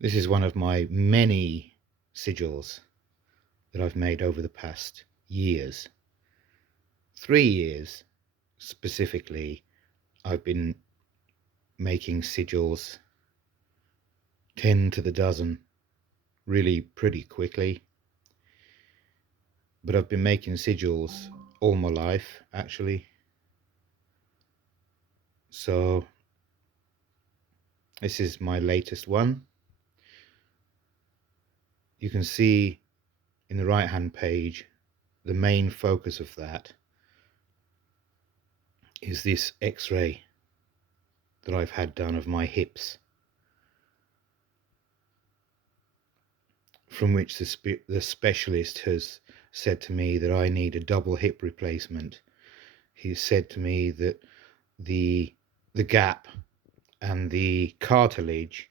This is one of my many sigils that I've made over the past years. 3 years specifically, I've been making sigils 10 to the dozen, really pretty quickly. But I've been making sigils all my life, actually. So this is my latest one. You can see in the right hand page, the main focus of that is this X-ray that I've had done of my hips, from which the specialist has said to me that I need a double hip replacement. He said to me that the gap and the cartilage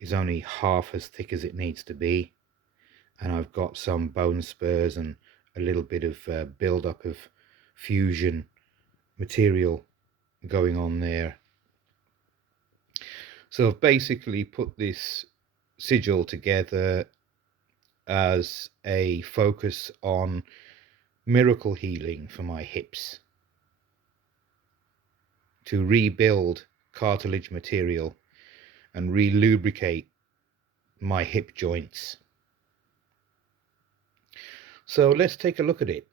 is only half as thick as it needs to be, and I've got some bone spurs and a little bit of build-up of fusion material going on there. So I've basically put this sigil together as a focus on miracle healing for my hips, to rebuild cartilage material and re-lubricate my hip joints. So let's take a look at it.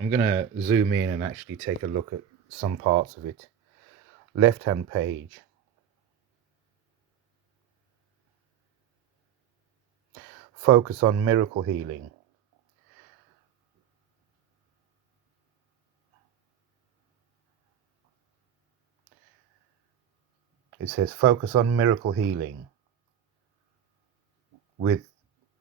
I'm going to zoom in and actually take a look at some parts of it. Left hand page. Focus on miracle healing. It says focus on miracle healing with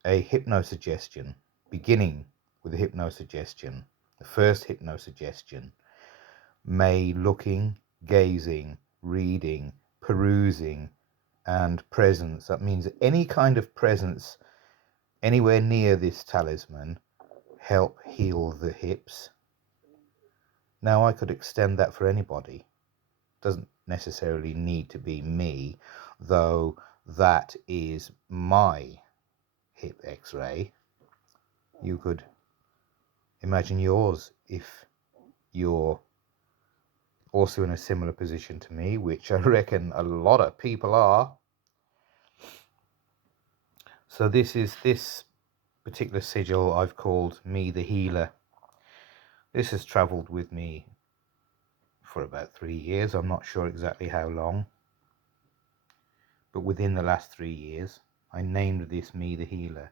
a hypnosuggestion, beginning with a hypnosuggestion. The first hypnosuggestion: may looking, gazing, reading, perusing, and presence. That means any kind of presence anywhere near this talisman help heal the hips. Now I could extend that for anybody. Doesn't necessarily need to be me, though that is my hip X-ray. You could imagine yours if you're also in a similar position to me, which I reckon a lot of people are. So this particular sigil I've called Me the Healer. This has travelled with me for about 3 years. I'm not sure exactly how long, but within the last 3 years I named this Me the Healer.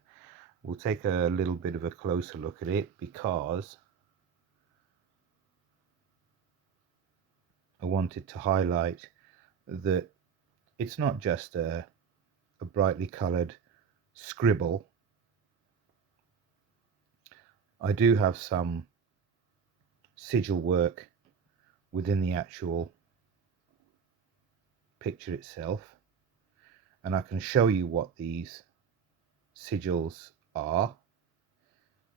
We'll take a little bit of a closer look at it, because I wanted to highlight that it's not just a brightly coloured scribble. I do have some sigil work within the actual picture itself, and I can show you what these sigils are,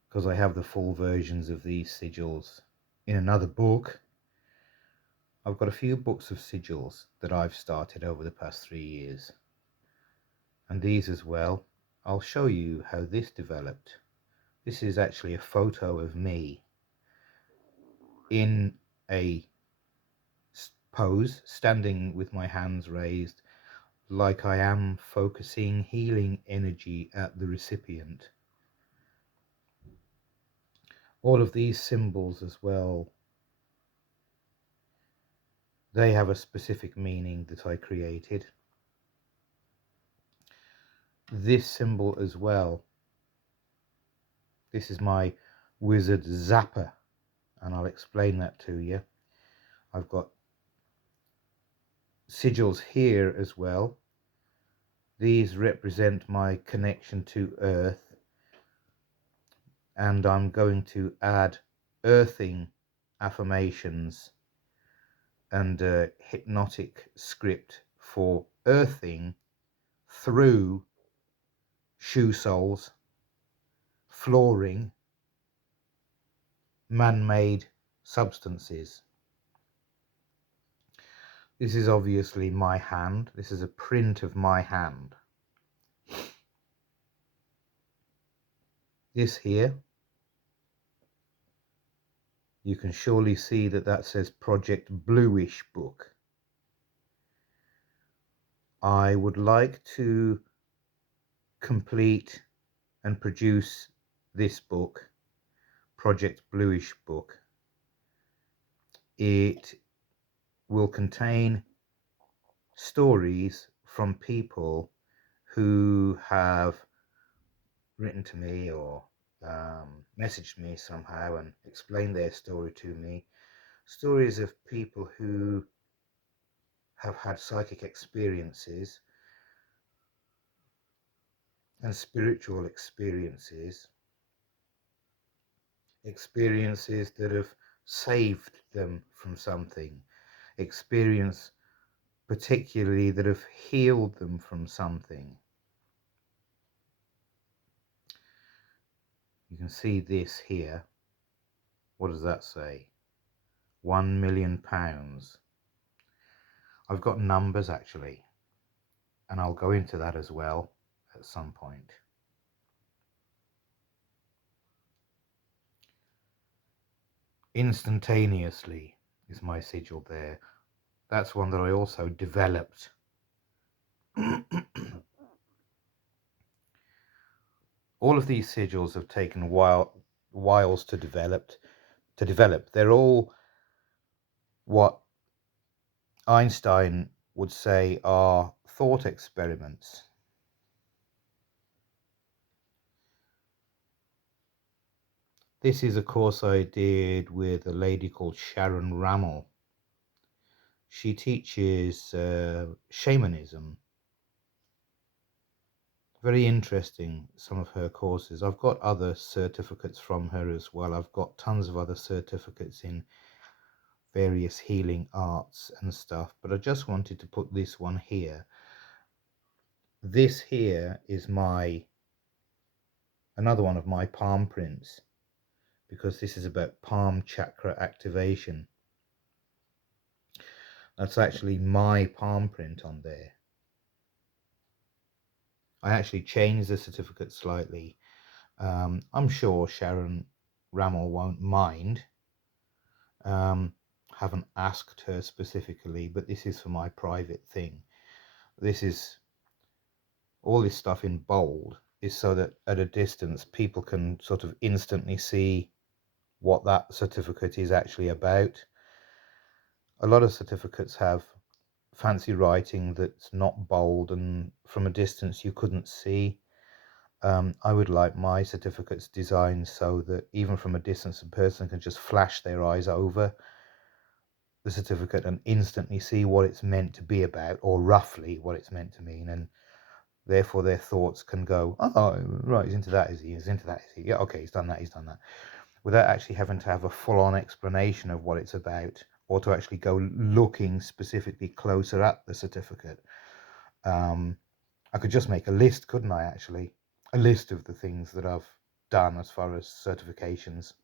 because I have the full versions of these sigils in another book. I've got a few books of sigils that I've started over the past 3 years, and these as well. I'll show you how this developed. This is actually a photo of me in a pose, standing with my hands raised, like I am focusing healing energy at the recipient. All of these symbols as well, they have a specific meaning that I created. This symbol as well, this is my wizard zapper, and I'll explain that to you. I've got sigils here as well. These represent my connection to Earth, and I'm going to add earthing affirmations and a hypnotic script for earthing through shoe soles, flooring, man-made substances. This is obviously my hand. This is a print of my hand. This here, you can surely see that that says Project Bluish Book. I would like to complete and produce this book, Project Bluish Book. It will contain stories from people who have written to me or messaged me somehow and explained their story to me. Stories of people who have had psychic experiences and spiritual experiences, experiences that have saved them from something, experience particularly that have healed them from something. You can see this here. What does that say? £1 million. I've got numbers actually, and I'll go into that as well at some point. Instantaneously is my sigil there. That's one that I also developed. All of these sigils have taken whiles to develop. They're all what Einstein would say are thought experiments. This is a course I did with a lady called Sharon Rammel. She teaches shamanism. Very interesting, some of her courses. I've got other certificates from her as well. I've got tons of other certificates in various healing arts and stuff, but I just wanted to put this one here. This here is another one of my palm prints, because this is about palm chakra activation. That's actually my palm print on there. I actually changed the certificate slightly. I'm sure Sharon Rammel won't mind. Haven't asked her specifically, but this is for my private thing. This is all this stuff in bold is so that at a distance people can sort of instantly see what that certificate is actually about. A lot of certificates have fancy writing that's not bold, and from a distance you couldn't see. I would like my certificates designed so that even from a distance a person can just flash their eyes over the certificate and instantly see what it's meant to be about, or roughly what it's meant to mean, and therefore their thoughts can go, oh right, he's into that, is he? He's into that, is he? Yeah, okay, he's done that, without actually having to have a full-on explanation of what it's about, or to actually go looking specifically closer at the certificate. I could just make a list, couldn't I, actually? A list of the things that I've done as far as certifications.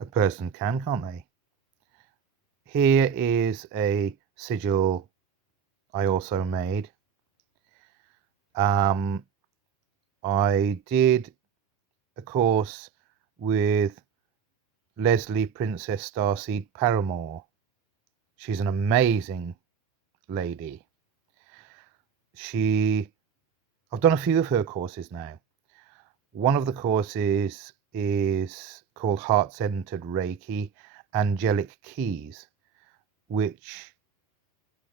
A person can, can't they? Here is a sigil I also made. I did a course with Leslie Princess Starseed Paramore. She's an amazing lady. I've done a few of her courses now. One of the courses is called Heart-Centered Reiki, Angelic Keys, which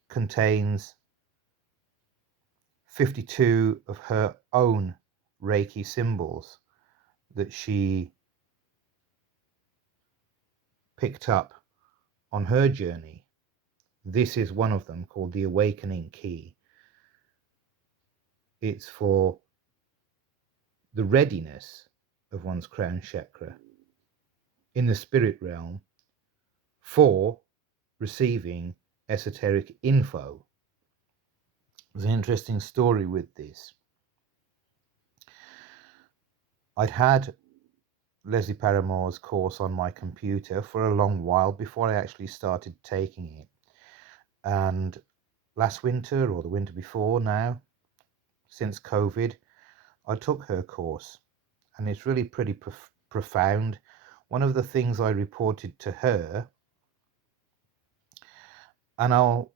contains 52 of her own Reiki symbols that she picked up on her journey. This is one of them, called the Awakening Key. It's for the readiness of one's crown chakra in the spirit realm for receiving esoteric info. There's an interesting story with this. I'd had Leslie Paramore's course on my computer for a long while before I actually started taking it. And last winter or the winter before now, since COVID, I took her course, and it's really pretty profound. One of the things I reported to her, and I'll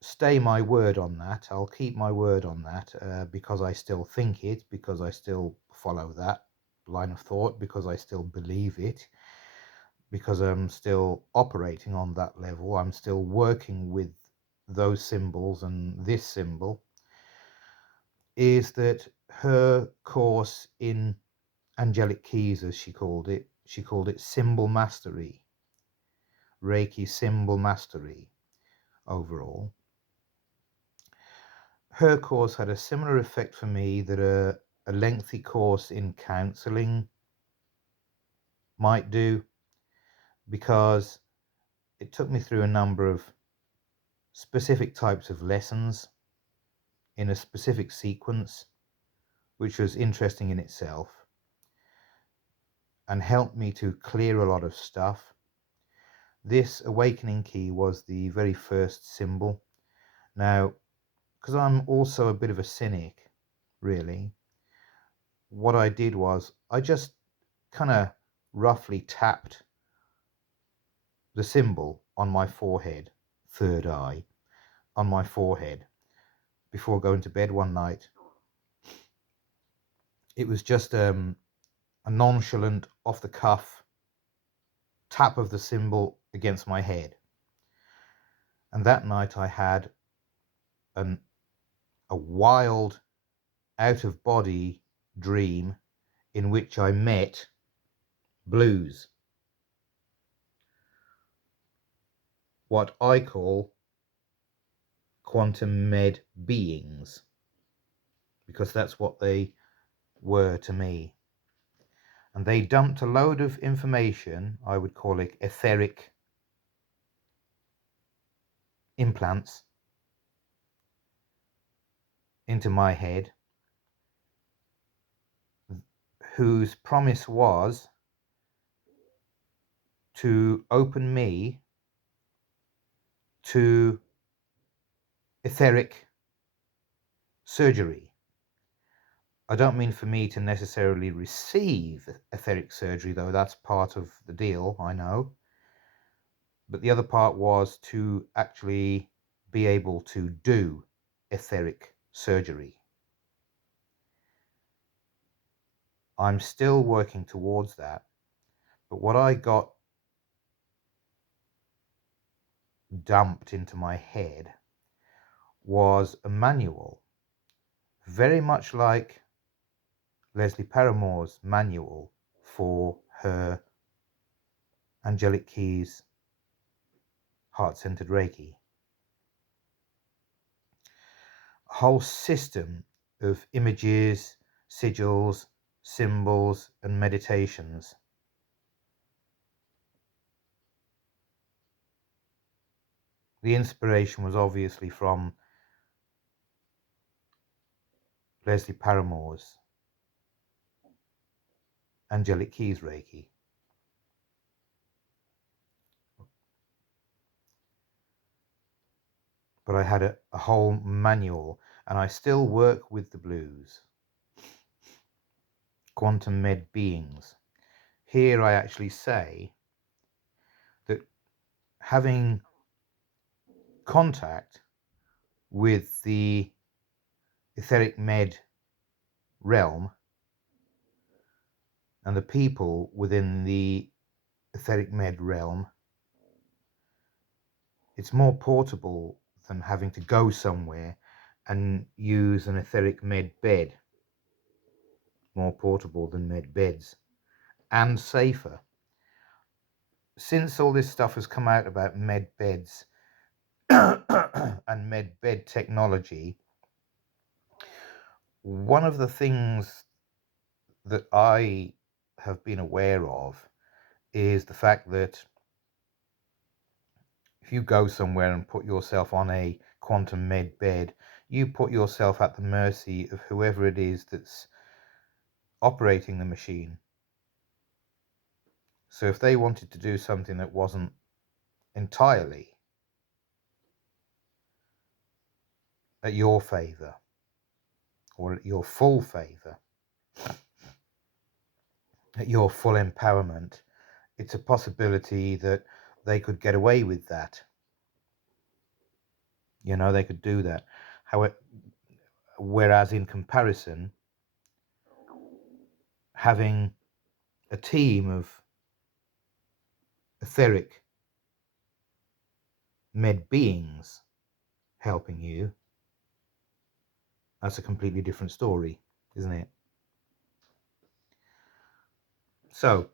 stay my word on that, I'll keep my word on that, because I still think it, because I still follow that line of thought, because I still believe it, because I'm still operating on that level, I'm still working with those symbols and this symbol, is that her course in angelic keys, as she called it symbol mastery, Reiki symbol mastery overall. Her course had a similar effect for me that a lengthy course in counseling might do, because it took me through a number of specific types of lessons in a specific sequence, which was interesting in itself and helped me to clear a lot of stuff. This awakening key was the very first symbol. Now, because I'm also a bit of a cynic, really, what I did was I just kind of roughly tapped the symbol on my forehead, third eye, on my forehead, before going to bed one night. It was just a nonchalant, off the cuff tap of the symbol against my head. And that night I had a wild, out of body dream in which I met blues, what I call quantum med beings, because that's what they were to me. And they dumped a load of information, I would call it etheric implants, into my head, whose promise was to open me to etheric surgery. I don't mean for me to necessarily receive etheric surgery, though that's part of the deal, I know. But the other part was to actually be able to do etheric surgery. I'm still working towards that. But what I got dumped into my head was a manual, very much like Leslie Paramore's manual for her Angelic Keys Heart-Centered Reiki. A whole system of images, sigils, symbols, and meditations. The inspiration was obviously from Leslie Paramore's Angelic Keys Reiki. But I had a whole manual, and I still work with the blues. Quantum med beings. Here I actually say that having contact with the etheric med realm and the people within the etheric med realm, it's more portable than having to go somewhere and use an etheric med bed. More portable than med beds, and safer. Since all this stuff has come out about med beds and med bed technology, one of the things that I have been aware of is the fact that if you go somewhere and put yourself on a quantum med bed, you put yourself at the mercy of whoever it is that's operating the machine. So if they wanted to do something that wasn't entirely at your favor or at your full favor, at your full empowerment, it's a possibility that they could get away with that. You know, they could do that. However, whereas in comparison, having a team of etheric med beings helping you, that's a completely different story, isn't it? So